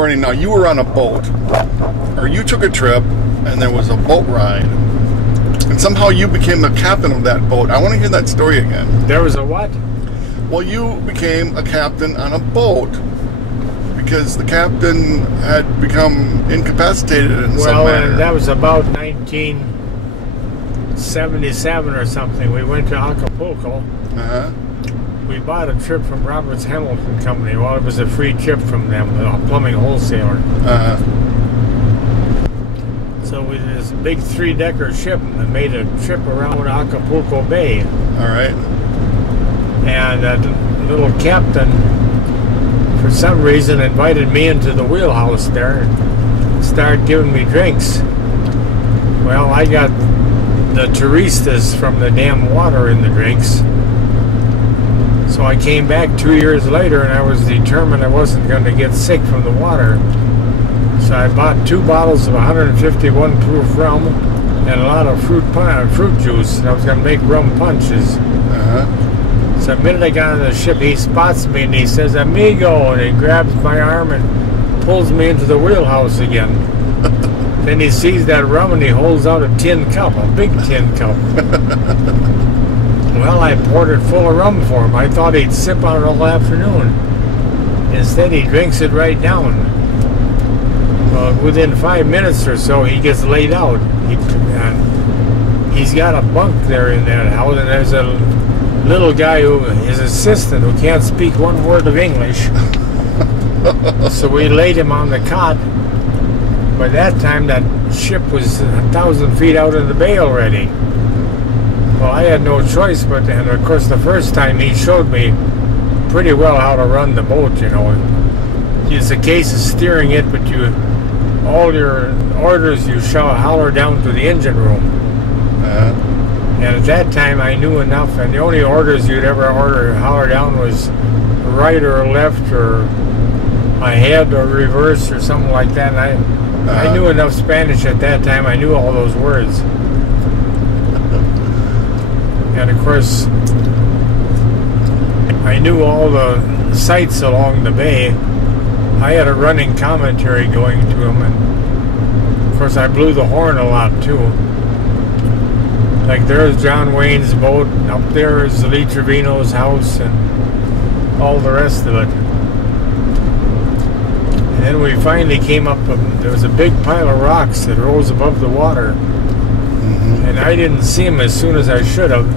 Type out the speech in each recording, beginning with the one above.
Bernie, now you were on a boat, or you took a trip, and there was a boat ride, and somehow you became the captain of that boat. I want to hear that story again. There was a what? Well, you became a captain on a boat because the captain had become incapacitated in some manner. Well, that was about 1977 or something. We went to Acapulco. Uh-huh. We bought a trip from Roberts Hamilton Company. Well, it was a free trip from them, a plumbing wholesaler. Uh-huh. So we did this big 3-decker ship that made a trip around Acapulco Bay. All right. And that little captain, for some reason, invited me into the wheelhouse there and started giving me drinks. Well, I got the turistas from the damn water in the drinks. So I came back 2 years later, and I was determined I wasn't going to get sick from the water. So I bought 2 bottles of 151 proof rum and a lot of fruit juice. And I was going to make rum punches. Uh-huh. So the minute I got on the ship, he spots me and he says, "Amigo," and he grabs my arm and pulls me into the wheelhouse again. Then he sees that rum and he holds out a tin cup, a big tin cup. Well, I poured it full of rum for him. I thought he'd sip on it all afternoon. Instead, he drinks it right down. Within 5 minutes or so, he gets laid out. He's got a bunk there in that house, and there's a little guy who, his assistant, who can't speak one word of English. So we laid him on the cot. By that time, that ship was 1,000 feet out in the bay already. Well, I had no choice, but, and of course, the first time he showed me pretty well how to run the boat, you know. It's a case of steering it, but all your orders you holler down to the engine room. And at that time, I knew enough, and the only orders you'd ever holler down was right or left or ahead or reverse or something like that. And I knew enough Spanish at that time. I knew all those words. And of course, I knew all the sights along the bay. I had a running commentary going to him, and of course I blew the horn a lot too. Like there's John Wayne's boat, and up there is Lee Trevino's house, and all the rest of it. And then we finally came up, there was a big pile of rocks that rose above the water. Mm-hmm. And I didn't see them as soon as I should have.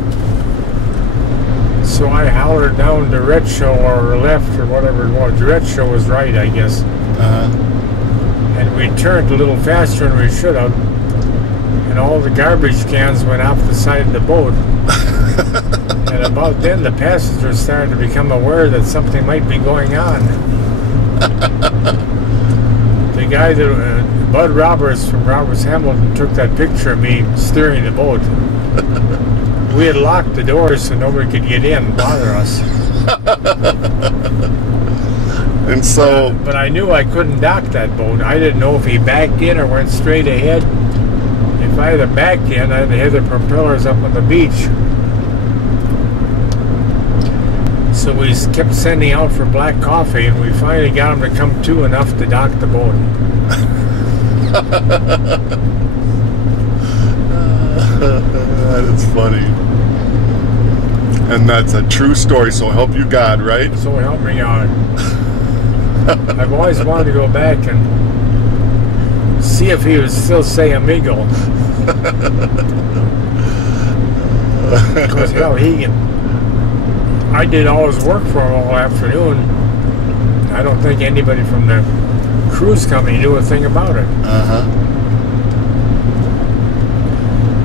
So I hollered down derecho or left or whatever it was. Derecho was right, I guess. And we turned a little faster than we should have. And all the garbage cans went off the side of the boat. And about then the passengers started to become aware that something might be going on. The guy that Bud Roberts from Roberts Hamilton took that picture of me steering the boat. We had locked the doors so nobody could get in and bother us. And so... but I knew I couldn't dock that boat. I didn't know if he backed in or went straight ahead. If I had backed in, I'd have the propellers up on the beach. So we kept sending out for black coffee, and we finally got him to come to enough to dock the boat. That is funny. And that's a true story, so help you God, right? So help me God. I've always wanted to go back and see if he would still say amigo. Because hell, I did all his work for him all afternoon. I don't think anybody from the cruise company knew a thing about it.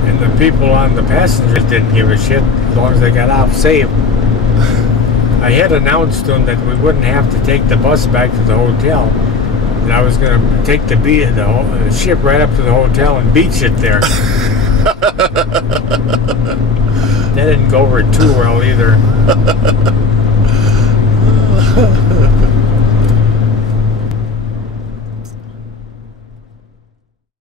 And the people on the passengers didn't give a shit as long as they got off safe. I had announced to them that we wouldn't have to take the bus back to the hotel. And I was going to take the ship right up to the hotel and beach it there. That didn't go over too well either.